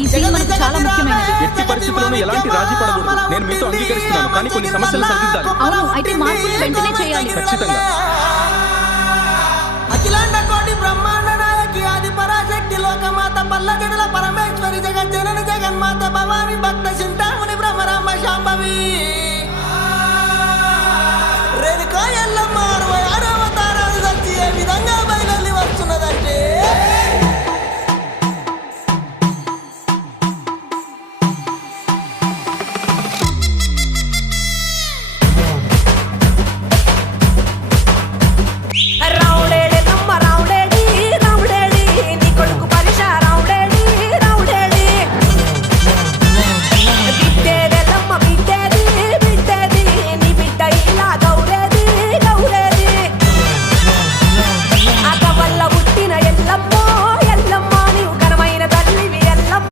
ఈ సీన్ మనకు చాలా ముఖ్యమైనది. ఎట్టి పరిస్థితుల్లోనూ ఎలాంటి రాజీ పడకూడదు. నేను మీతో అంగీకరిస్తున్నాను, కానీ కొన్ని సమస్యలు సరిదిద్దాలి. అవును, అయితే మార్పులు వెంటనే చేయాలి. ఖచ్చితంగా. అఖిలాండ కోటి బ్రహ్మాండ నాయకి ఆది పరాశక్తి లోకమాత పల్లజడుల పరమేశ్వరి